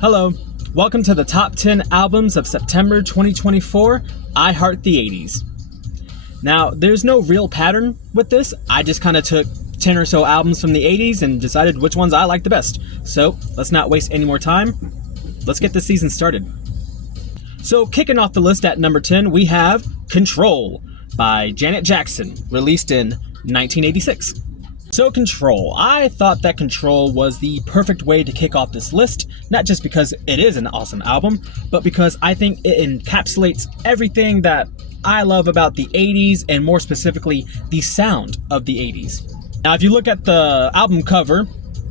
Hello, welcome to the top 10 albums of September 2024, I Heart the 80s. Now, there's no real pattern with this, I just kind of took 10 or so albums from the 80s and decided which ones I like the best. So, let's not waste any more time, let's get this season started. So, kicking off the list at number 10, we have Control by Janet Jackson, released in 1986. So Control. I thought that Control was the perfect way to kick off this list, not just because it is an awesome album, but because I think it encapsulates everything that I love about the 80s, and more specifically, the sound of the 80s. Now, if you look at the album cover,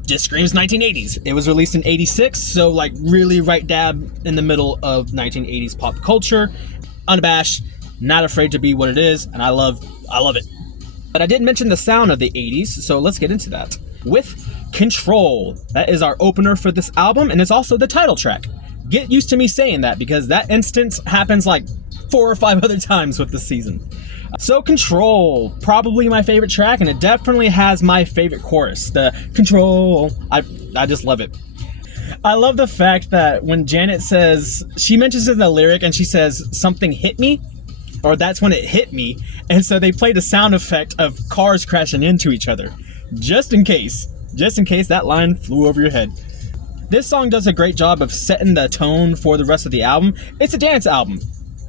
just screams 1980s. It was released in 86, so like really right dab in the middle of 1980s pop culture. Unabashed, not afraid to be what it is, and I love it. But I did mention the sound of the 80s, so let's get into that. With Control, that is our opener for this album, and it's also the title track. Get used to me saying that, because that instance happens like 4 or 5 other times with the season. So Control, probably my favorite track, and it definitely has my favorite chorus, the Control. I just love it. I love the fact that when Janet says, she mentions in the lyric and she says, something hit me, or that's when it hit me, and so they played a sound effect of cars crashing into each other, just in case that line flew over your head. This song does a great job of setting the tone for the rest of the album. It's a dance album,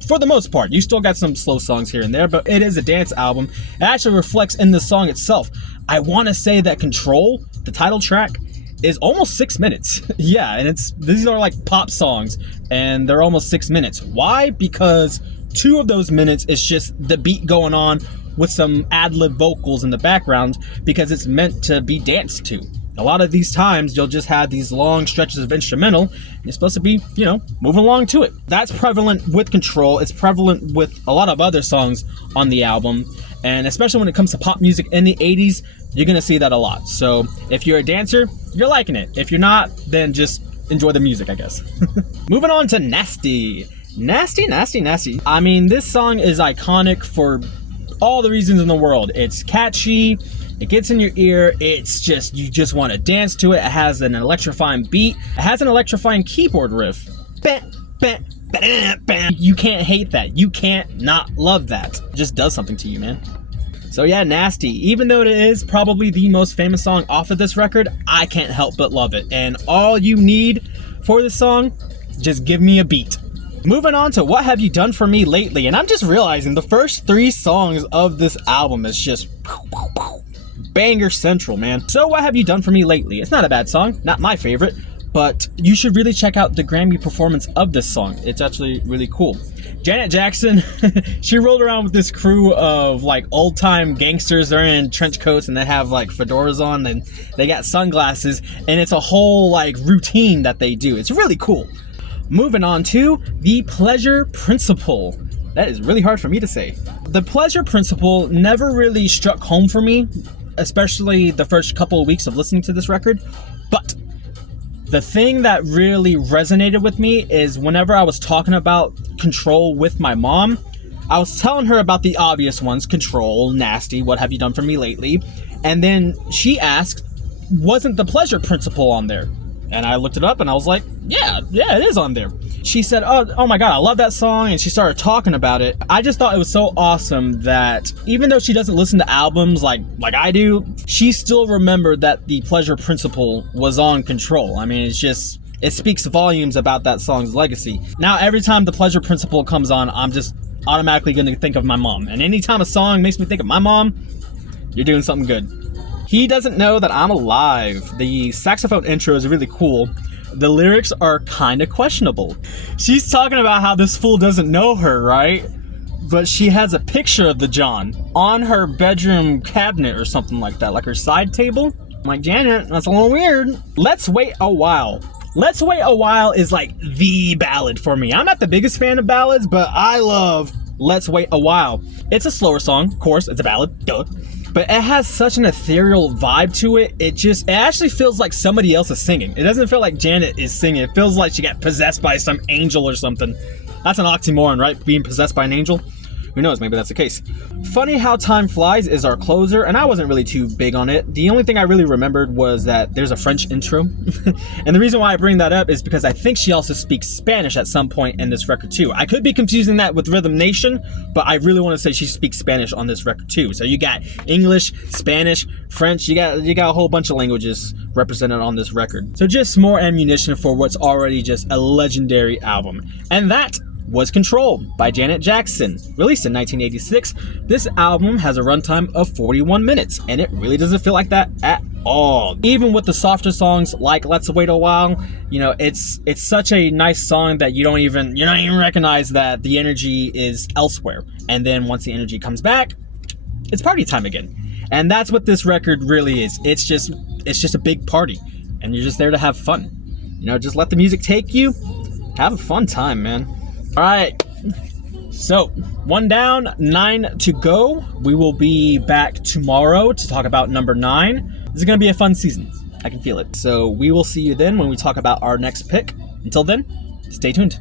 for the most part. You still got some slow songs here and there, but it is a dance album. It actually reflects in the song itself. I want to say that Control, the title track, is almost 6 minutes. Yeah, and these are like pop songs, and they're almost 6 minutes. Why? Because 2 of those minutes is just the beat going on with some ad-lib vocals in the background, because it's meant to be danced to. A lot of these times you'll just have these long stretches of instrumental, and you're supposed to be, moving along to it. That's prevalent with Control. It's prevalent with a lot of other songs on the album, and especially when it comes to pop music in the 80s, you're gonna see that a lot. So if you're a dancer, you're liking it. If you're not, then just enjoy the music, I guess. Moving on to Nasty. Nasty, nasty, nasty. I mean, this song is iconic for all the reasons in the world. It's catchy, it gets in your ear, it's just, you just want to dance to it. It has an electrifying beat, it has an electrifying keyboard riff. You can't hate that, you can't not love that. It just does something to you, man. So yeah, Nasty, even though it is probably the most famous song off of this record, I can't help but love it. And all you need for this song, just give me a beat. Moving on to What Have You Done For Me Lately, and I'm just realizing the first 3 songs of this album is just banger central, man. So What Have You Done For Me Lately? It's not a bad song, not my favorite, but you should really check out the Grammy performance of this song. It's actually really cool. Janet Jackson, she rolled around with this crew of like old-time gangsters. They're in trench coats and they have like fedoras on, and they got sunglasses, and it's a whole like routine that they do. It's really cool. Moving on to The Pleasure Principle. That is really hard for me to say. The Pleasure Principle never really struck home for me, especially the first couple of weeks of listening to this record. But the thing that really resonated with me is whenever I was talking about Control with my mom, I was telling her about the obvious ones, Control, Nasty, What Have You Done For Me Lately? And then she asked, wasn't The Pleasure Principle on there? And I looked it up and I was like, yeah, it is on there. She said, oh my God, I love that song. And she started talking about it. I just thought it was so awesome that even though she doesn't listen to albums like I do, she still remembered that The Pleasure Principle was on Control. I mean, it speaks volumes about that song's legacy. Now, every time The Pleasure Principle comes on, I'm just automatically going to think of my mom. And anytime a song makes me think of my mom, you're doing something good. He Doesn't Know That I'm Alive. The saxophone intro is really cool. The lyrics are kind of questionable. She's talking about how this fool doesn't know her, right? But she has a picture of the John on her bedroom cabinet or something like that, like her side table. I'm like, Janet, that's a little weird. Let's Wait a While. Let's Wait a While is like the ballad for me. I'm not the biggest fan of ballads, but I love Let's Wait a While. It's a slower song, of course, it's a ballad, duh. But it has such an ethereal vibe to it. It actually feels like somebody else is singing. It doesn't feel like Janet is singing. It feels like she got possessed by some angel or something. That's an oxymoron, right? Being possessed by an angel. Who knows, maybe that's the case. Funny How Time Flies is our closer, and I wasn't really too big on it. The only thing I really remembered was that there's a French intro. And the reason why I bring that up is because I think she also speaks Spanish at some point in this record too. I could be confusing that with Rhythm Nation, but I really want to say she speaks Spanish on this record too. So you got English, Spanish, French, you got a whole bunch of languages represented on this record. So just more ammunition for what's already just a legendary album. And that was Control by Janet Jackson, released in 1986. This album has a runtime of 41 minutes, and it really doesn't feel like that at all. Even with the softer songs like Let's Wait a While, you know, it's such a nice song that you don't even recognize that the energy is elsewhere. And then once the energy comes back, it's party time again. And that's what this record really is. It's just a big party, and you're just there to have fun. You know, just let the music take you. Have a fun time, man. All right, so 1 down, 9 to go. We will be back tomorrow to talk about number 9. This is going to be a fun season. I can feel it. So we will see you then when we talk about our next pick. Until then, stay tuned.